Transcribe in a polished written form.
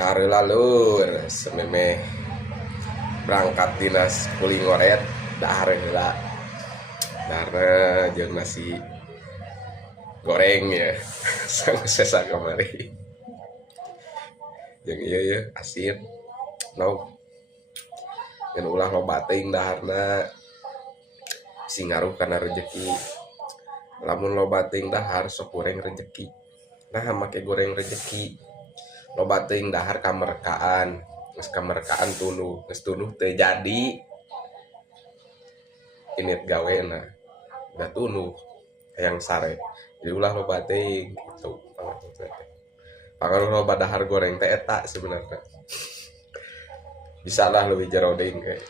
Dari lalu sememe berangkat dinas kulingoret dari lah karena jeung nasi goreng ya sang sesa kamari jeung iya asin no dan ulah loba teuing daharna singaruh karena rezeki lamun loba teuing dahar sok goreng rezeki nah make goreng rezeki loba teuing dahar kamerkaan geus kamerkaan tuluh geus tuluh teu jadi init gawena da tuluh hayang sare jadi ulah loba teuing gitu pangaruh loba dahar goreng teh eta sebenarnya bisa lah lebih jero deing kayak